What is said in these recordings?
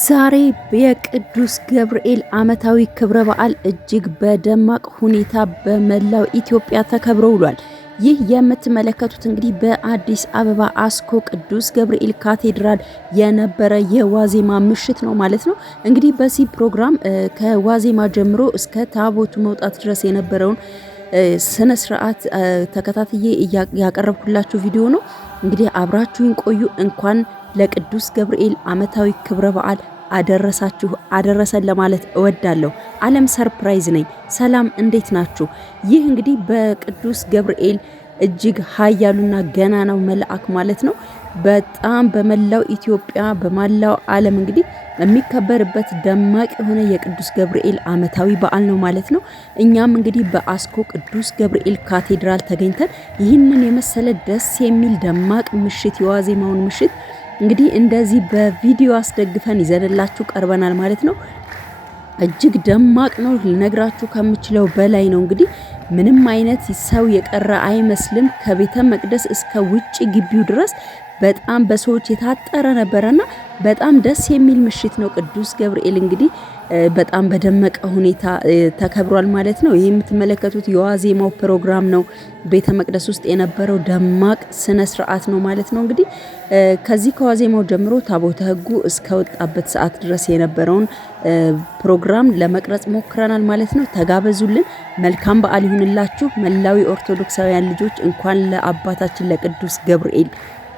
ዛሬ የቅዱስ ገብርኤል ዓመታዊ ክብረ በዓል እጅግ በደማቅ ሁኔታ በመላው ኢትዮጵያ ተከብሮ ውሏል። ይህ የምትመለከቱት እንግዲህ በአዲስ አበባ አስኮ ቅዱስ ገብርኤል ካቴድራል የነበረ የዋዜማ ምሽት ነው ማለት ነው። እንግዲህ በዚህ ፕሮግራም ከዋዜማ ጀምሮ እስከ ታቦቱ መውጣት ድረስ የነበረውን ስነ ስርዓት ተከታትዬ ያቀረብኩላችሁ ቪዲዮ ነው። እንግዲህ አብራችሁን ቆዩ። እንኳን ለቅዱስ ገብርኤል ዓመታዊ ክብረ በዓል አደረሰን ለማለት እወዳለሁ። ዓለም ሰርፕራይዝ ነኝ። ሰላም እንዴት ናችሁ? ይህ እንግዲህ በቅዱስ ገብርኤል እጅግ ኃያሉና ገናናው መልአክ ማለት ነው በጣም በመላው ኢትዮጵያ በመላው ዓለም እንግዲህ የሚከበርበት ደማቅ የሆነ የቅዱስ ገብርኤል ዓመታዊ በዓል ነው ማለት ነው። እኛም እንግዲህ በአስኮ ቅዱስ ገብርኤል ካቴድራል ተገኝተን ይህንን የመሰለ ደስ የሚል ደማቅ ምሽት የዋዜማውን ምሽት እንግዲህ እንደዚህ በቪዲዮ አስደግፈን ይዘንላችሁ ቀርበናል ማለት ነው። እጅግ ደማቅ ነው፣ ልነግራችሁ ከምችለው በላይ ነው። እንግዲህ ምንም አይነት ሰው የቀረ አይመስልም። ከቤተ መቅደስ እስከ ውጪ ግቢው ድረስ በጣም በሰዎች የታጠረ ነበረና በጣም ደስ የሚል ምሽት ነው። ቅዱስ ገብርኤል እንግዲህ በጣም በደመቀ ሁኔታ ተከብሯል ማለት ነው። ይህ የምትመለከቱት የዋዜማው ፕሮግራም ነው። ቤተ መቅደስ ውስጥ የነበረው ደማቅ ስነ ስርዓት ነው ማለት ነው። እንግዲህ ከዚህ ከዋዜማው ጀምሮ ታቦተ ሕጉ እስከወጣበት ሰዓት ድረስ የነበረውን ፕሮግራም ለመቅረጽ ሞክረናል ማለት ነው። ተጋበዙልን። መልካም በዓል ይሁንላችሁ። መላዊ ኦርቶዶክሳውያን ልጆች እንኳን ለአባታችን ለቅዱስ ገብርኤል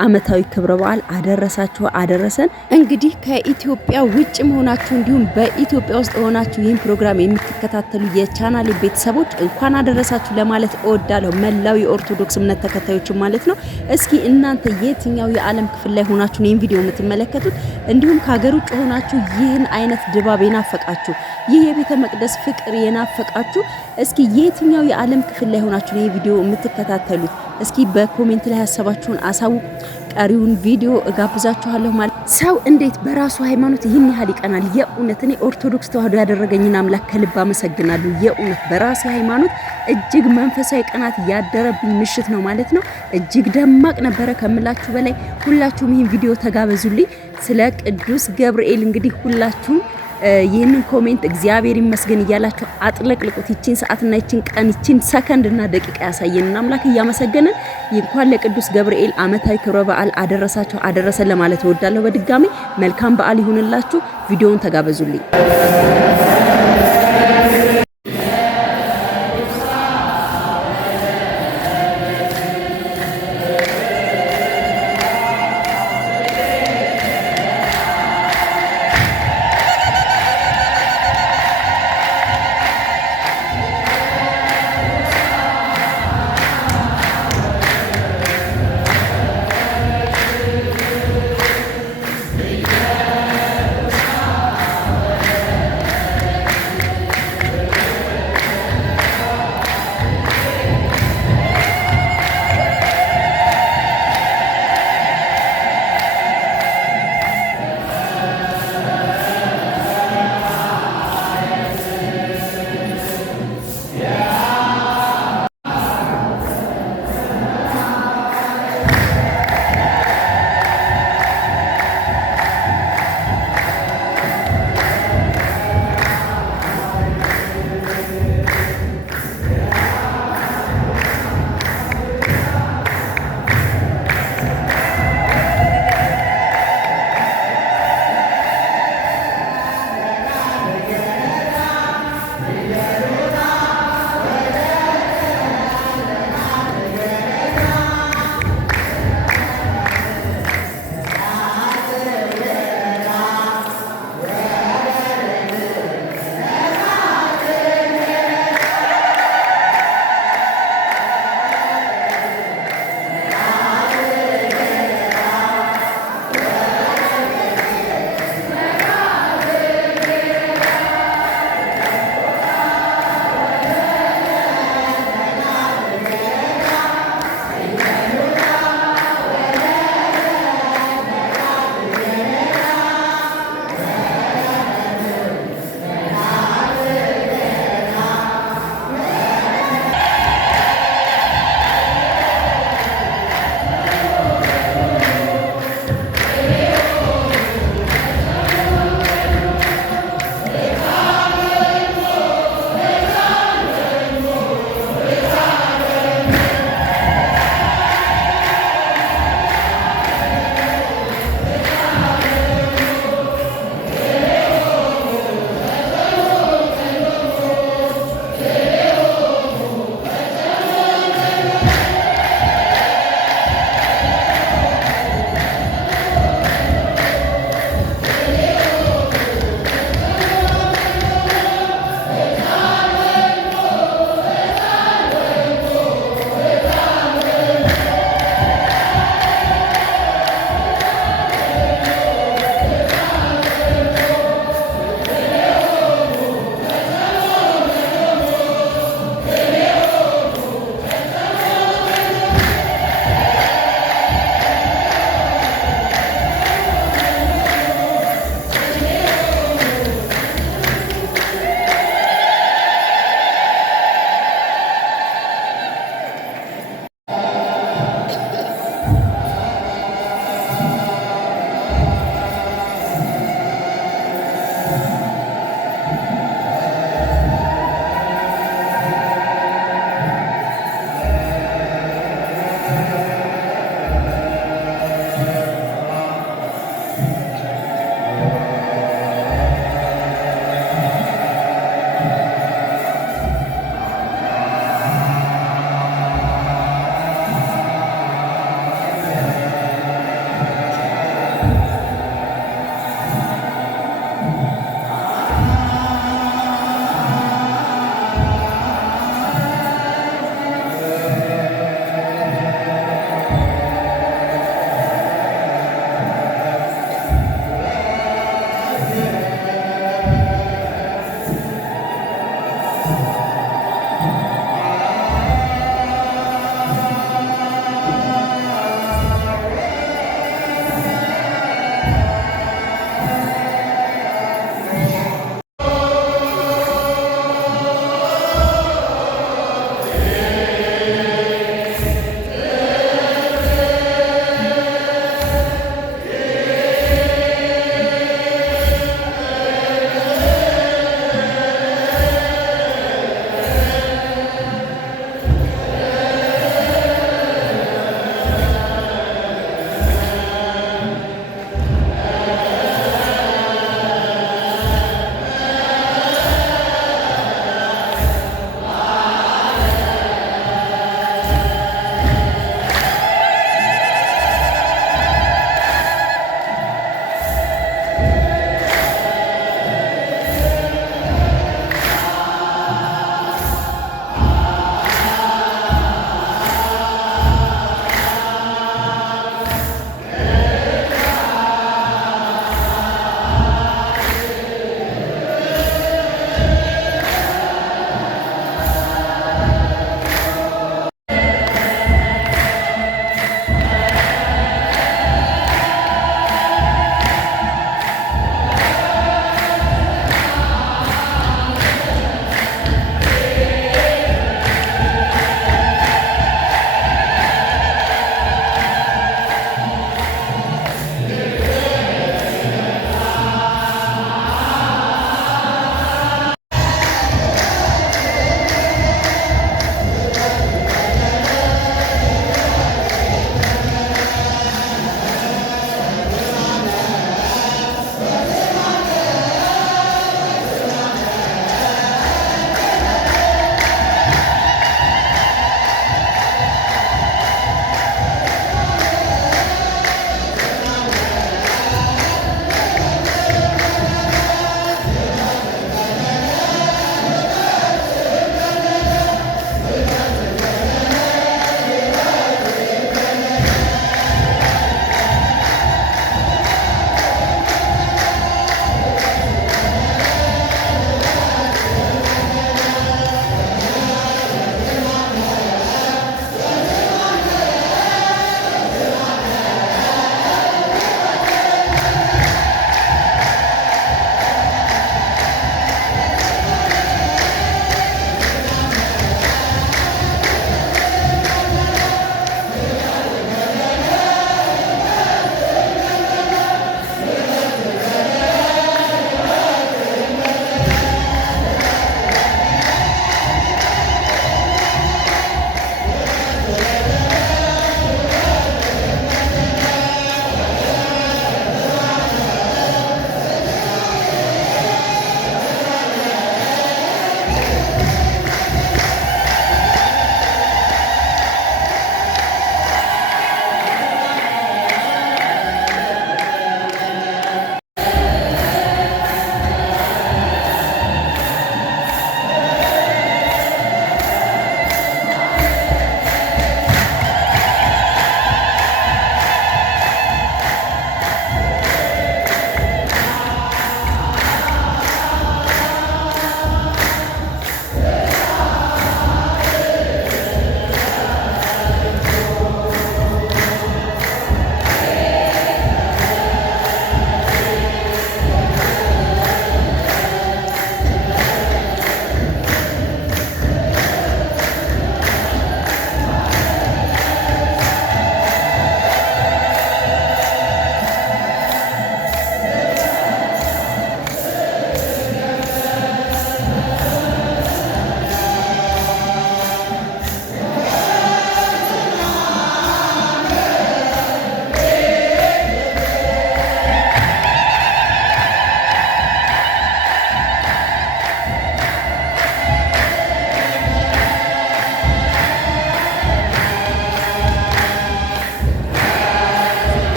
ዓመታዊ ክብረ በዓል አደረሳችሁ አደረሰን። እንግዲህ ከኢትዮጵያ ውጭ መሆናችሁ እንዲሁም በኢትዮጵያ ውስጥ ሆናችሁ ይህን ፕሮግራም የምትከታተሉ የቻናሌ ቤተሰቦች እንኳን አደረሳችሁ ለማለት እወዳለሁ። መላው የኦርቶዶክስ እምነት ተከታዮች ማለት ነው። እስኪ እናንተ የትኛው የዓለም ክፍል ላይ ሆናችሁ ይህን ቪዲዮ የምትመለከቱት እንዲሁም ከሀገር ውጭ ሆናችሁ ይህን አይነት ድባብ የናፈቃችሁ ይህ የቤተ መቅደስ ፍቅር የናፈቃችሁ እስኪ የትኛው የዓለም ክፍል ላይ ሆናችሁ ይህን ቪዲዮ የምትከታተሉት እስኪ በኮሜንት ላይ ሀሳባችሁን አሳውቁ። ቀሪውን ቪዲዮ እጋብዛችኋለሁ ማለት ሰው እንዴት በራሱ ሃይማኖት ይህን ያህል ይቀናል? የእውነት እኔ ኦርቶዶክስ ተዋህዶ ያደረገኝን አምላክ ከልብ አመሰግናለሁ። የእውነት በራሴ ሃይማኖት እጅግ መንፈሳዊ ቅናት ያደረብኝ ምሽት ነው ማለት ነው። እጅግ ደማቅ ነበረ ከምላችሁ በላይ። ሁላችሁም ይህን ቪዲዮ ተጋበዙልኝ። ስለ ቅዱስ ገብርኤል እንግዲህ ሁላችሁም ይህንን ኮሜንት እግዚአብሔር ይመስገን እያላችሁ አጥለቅልቁት። ይቺን ሰዓትና ይቺን ቀን ይቺን ሰከንድና ደቂቃ ያሳየንን አምላክ እያመሰገንን እንኳን ለቅዱስ ገብርኤል ዓመታዊ ክብረ በዓል አደረሳችሁ አደረሰን ለማለት እወዳለሁ። በድጋሚ መልካም በዓል ይሁንላችሁ። ቪዲዮውን ተጋበዙልኝ።